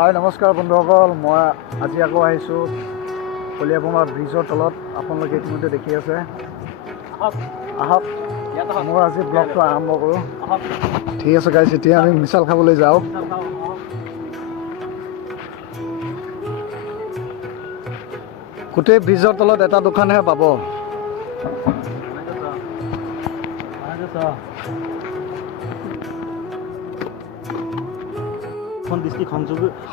হাই নমস্কাৰ বন্ধুসকল, মই আজি আকৌ আহিছোঁ কলিয়াবোমা ব্ৰিজৰ তলত। আপোনালোকে ইতিমধ্যে দেখি আছে। আহক মই আজি ব্লগটো আৰম্ভ কৰোঁ। ঠিক আছে গাইজ, এতিয়া আমি মিছাল খাবলৈ যাওঁ। গোটেই ব্ৰিজৰ তলত এটা দোকানহে পাব।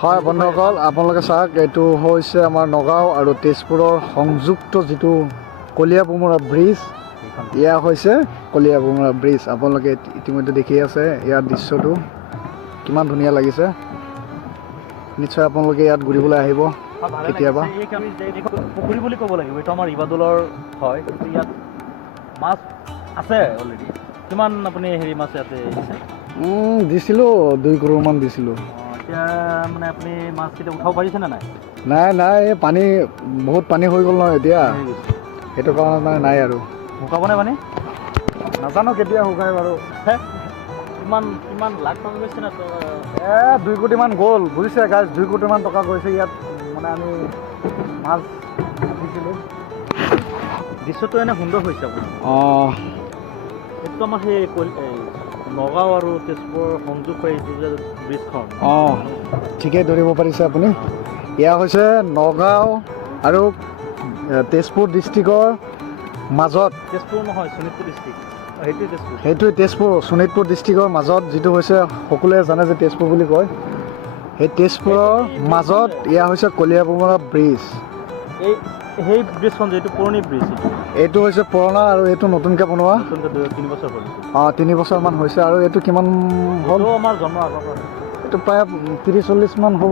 হয় বন্ধুসকল, আপোনালোকে চাওক, এইটো হৈছে আমাৰ নগাঁও আৰু তেজপুৰৰ সংযুক্ত যিটো কলিয়াবোমা ব্ৰিজ। এয়া হৈছে কলিয়াবোমা ব্ৰিজ। আপোনালোকে ইতিমধ্যে দেখি আছে ইয়াৰ দৃশ্যটো কিমান ধুনীয়া লাগিছে। নিশ্চয় আপোনালোকে ইয়াত ঘূৰিবলৈ আহিব কেতিয়াবা। পুখুৰী বুলি ক'ব লাগিব, এইটো আমাৰ ইবাদুলৰ হয়। ইয়াত মাছ আছে অলৰেডি। কিমান আপুনি মাছ ইয়াতে দিছিলোঁ 2 কৰোৰমান দিছিলোঁ। এতিয়া মানে আপুনি মাছকেইটা উঠাব পাৰিছেনে নাই? নাই, এই পানী বহুত পানী হৈ গ'ল নহয় এতিয়া, সেইটো কাৰণে মানে নাই আৰু। শুকাবনে পানী? নাজানো কেতিয়া শুকাই বাৰু। কিমান লাখ টকা গৈছে না? 2 কোটিমান গ'ল, বুজিছে গাইজ। 2 কোটিমান টকা গৈছে ইয়াত, মানে আমি মাছ দিছিলোঁ। দৃশ্যটো এনে সুন্দৰ হৈছে আপোনাৰ। এইটো আমাৰ সেই নগাঁও আৰু তেজপুৰৰ সংযোগ হৈ এইটো যে ব্ৰিজখন। ঠিকেই ধৰিব পাৰিছে আপুনি। এয়া হৈছে নগাঁও আৰু তেজপুৰ ডিষ্ট্ৰিক্টৰ মাজত। তেজপুৰ নহয়, শোণিতপুৰ ডিষ্ট্ৰিক্ট। সেইটোৱে তেজপুৰ, শোণিতপুৰ ডিষ্ট্ৰিক্টৰ মাজত যিটো হৈছে, সকলোৱে জানে যে তেজপুৰ বুলি কয়। সেই তেজপুৰৰ মাজত এয়া হৈছে কলিয়াবোমা ব্ৰিজ। সেই ব্ৰিজখন যিটো পুৰণি ব্ৰিজ, এইটো হৈছে পুৰণা আৰু এইটো নতুনকৈ বনোৱা। 3 বছৰ হ'ল। 3 বছৰমান হৈছে। আৰু এইটো কিমান হ'ল? আমাৰ জন্মৰ আগৰ পৰা। এইটো প্ৰায় 30-40 মান হ'ব।